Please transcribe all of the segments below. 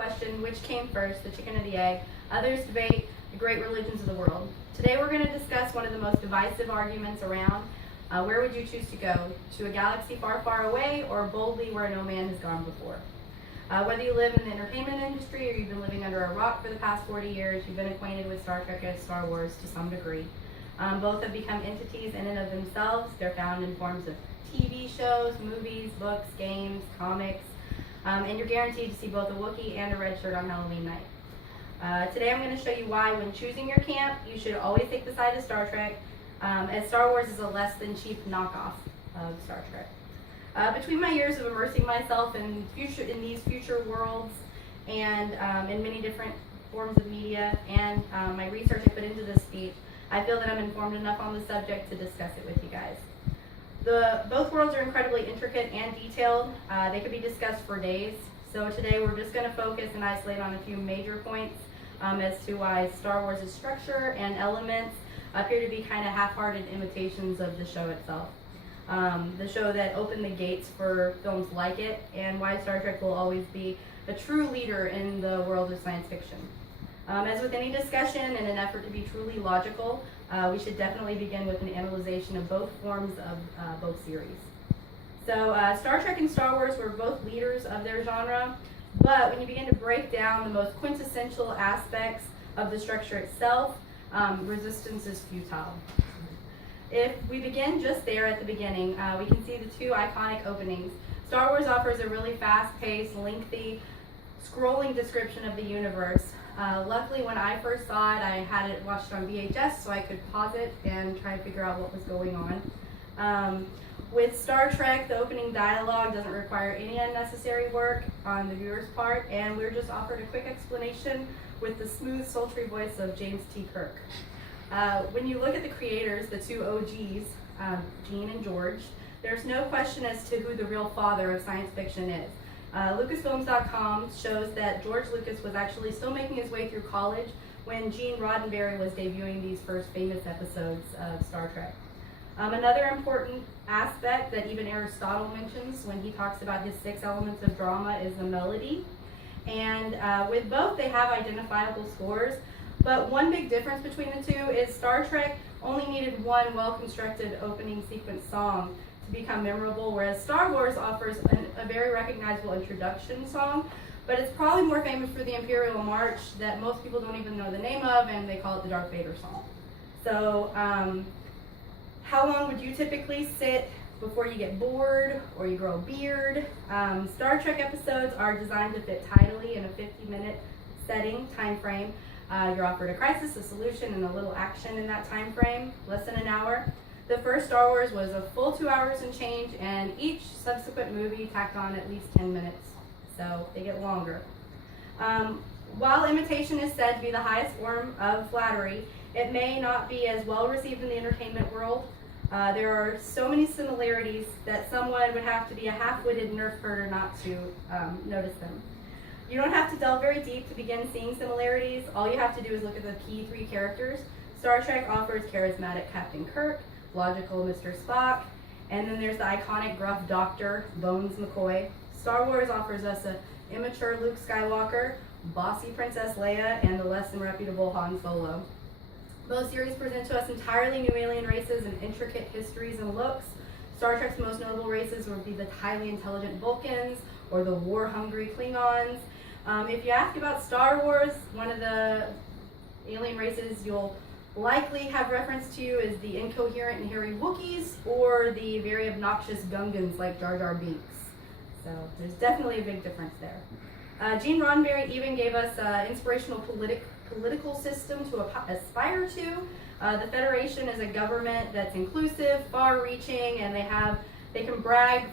question, which came first, the chicken or the egg? Others debate the great religions of the world. Today we're going to discuss one of the most divisive arguments around. Where would you choose to go? To a galaxy far, far away, or boldly where no man has gone before? Whether you live in the entertainment industry or you've been living under a rock for the past 40 years, you've been acquainted with Star Trek and Star Wars to some degree. Both have become entities in and of themselves. They're found in forms of TV shows, movies, books, games, comics, and you're guaranteed to see both a Wookiee and a red shirt on Halloween night. Today I'm going to show you why when choosing your camp, you should always take the side of Star Trek, as Star Wars is a less than cheap knockoff of Star Trek. Between my years of immersing myself in these future worlds and in many different forms of media and my research I put into this speech, I feel that I'm informed enough on the subject to discuss it with you guys. Both worlds are incredibly intricate and detailed. They could be discussed for days. So today we're just going to focus and isolate on a few major points as to why Star Wars' structure and elements appear to be kind of half-hearted imitations of the show itself. The show that opened the gates for films like it, and why Star Trek will always be a true leader in the world of science fiction. As with any discussion, in an effort to be truly logical, we should definitely begin with an analyzation of both forms of both series. So Star Trek and Star Wars were both leaders of their genre, but when you begin to break down the most quintessential aspects of the structure itself, resistance is futile. If we begin just there at the beginning, we can see the two iconic openings. Star Wars offers a really fast-paced, lengthy, scrolling description of the universe. Luckily, when I first saw it, I had it watched on VHS, so I could pause it and try to figure out what was going on. With Star Trek, the opening dialogue doesn't require any unnecessary work on the viewer's part, and we're just offered a quick explanation with the smooth, sultry voice of James T. Kirk. When you look at the creators, the two OGs, Gene and George, there's no question as to who the real father of science fiction is. Lucasfilms.com shows that George Lucas was actually still making his way through college when Gene Roddenberry was debuting these first famous episodes of Star Trek. Another important aspect that even Aristotle mentions when he talks about his 6 elements of drama is the melody. And with both, they have identifiable scores, but one big difference between the two is Star Trek only needed one well-constructed opening sequence song to become memorable, whereas Star Wars offers a very recognizable introduction song, but it's probably more famous for the Imperial March that most people don't even know the name of, and they call it the Darth Vader song. So how long would you typically sit before you get bored or you grow a beard? Star Trek episodes are designed to fit tidily in a 50-minute setting time frame. You're offered a crisis, a solution, and a little action in that time frame, less than an hour. The first Star Wars was a full 2 hours and change, and each subsequent movie tacked on at least 10 minutes, so they get longer. While imitation is said to be the highest form of flattery, it may not be as well received in the entertainment world. There are so many similarities that someone would have to be a half-witted nerf herder not to notice them. You don't have to delve very deep to begin seeing similarities. All you have to do is look at the key 3 characters. Star Trek offers charismatic Captain Kirk, logical Mr. Spock, and then there's the iconic gruff Doctor, Bones McCoy. Star Wars offers us an immature Luke Skywalker, bossy Princess Leia, and the less than reputable Han Solo. Both series present to us entirely new alien races and intricate histories and looks. Star Trek's most notable races would be the highly intelligent Vulcans or the war-hungry Klingons. If you ask about Star Wars, one of the alien races you'll likely have reference to is the incoherent and hairy Wookiees or the very obnoxious Gungans like Jar Jar Binks. So there's definitely a big difference there. Gene Roddenberry even gave us an inspirational political system to aspire to. The Federation is a government that's inclusive, far-reaching, and they can brag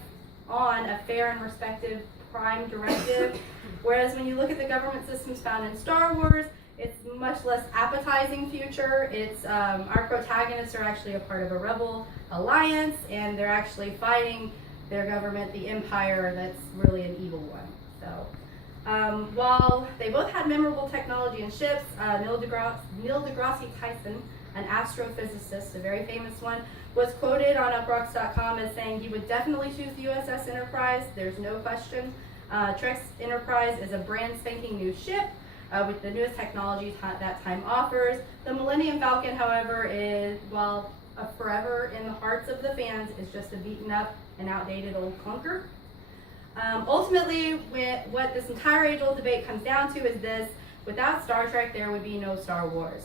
on a fair and respective prime directive. Whereas when you look at the government systems found in Star Wars, it's much less appetizing future. It's our protagonists are actually a part of a rebel alliance, and they're actually fighting their government, the Empire, that's really an evil one. So while they both had memorable technology and ships, Neil deGrasse Tyson, an astrophysicist, a very famous one, was quoted on uprocks.com as saying he would definitely choose the USS Enterprise. There's no question. Trek's Enterprise is a brand spanking new ship with the newest technology that time offers. The Millennium Falcon, however, is, while forever in the hearts of the fans, is just a beaten up and outdated old clunker. Ultimately, what this entire age-old debate comes down to is this: without Star Trek, there would be no Star Wars.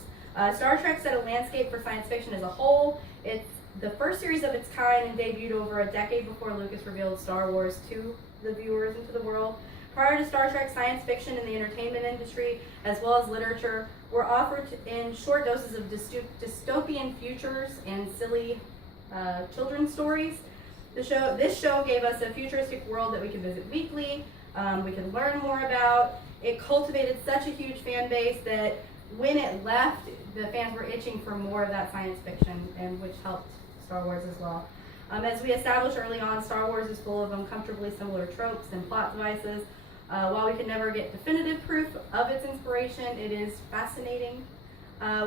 Star Trek set a landscape for science fiction as a whole. It's the first series of its kind and debuted over a decade before Lucas revealed Star Wars to the viewers and to the world. Prior to Star Trek, science fiction in the entertainment industry, as well as literature, were offered in short doses of dystopian futures and silly children's stories. This show gave us a futuristic world that we could visit weekly, we could learn more about. It cultivated such a huge fan base that when it left, the fans were itching for more of that science fiction, and which helped Star Wars as well. As we established early on, Star Wars is full of uncomfortably similar tropes and plot devices. While we could never get definitive proof of its inspiration, it is fascinating.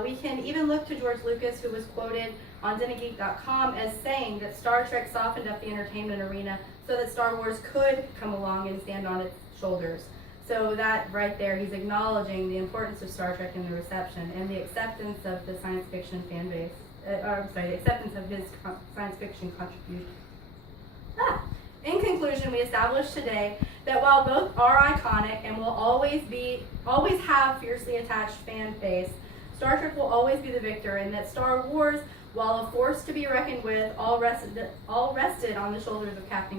We can even look to George Lucas, who was quoted on DinnerGeek.com as saying that Star Trek softened up the entertainment arena so that Star Wars could come along and stand on its shoulders. So that right there, he's acknowledging the importance of Star Trek in the reception and the acceptance of the science fiction fan base. The acceptance of his science fiction contribution. In conclusion, we established today that while both are iconic and will always have fiercely attached fan base, Star Trek will always be the victor, and that Star Wars, while a force to be reckoned with, all rested on the shoulders of Captain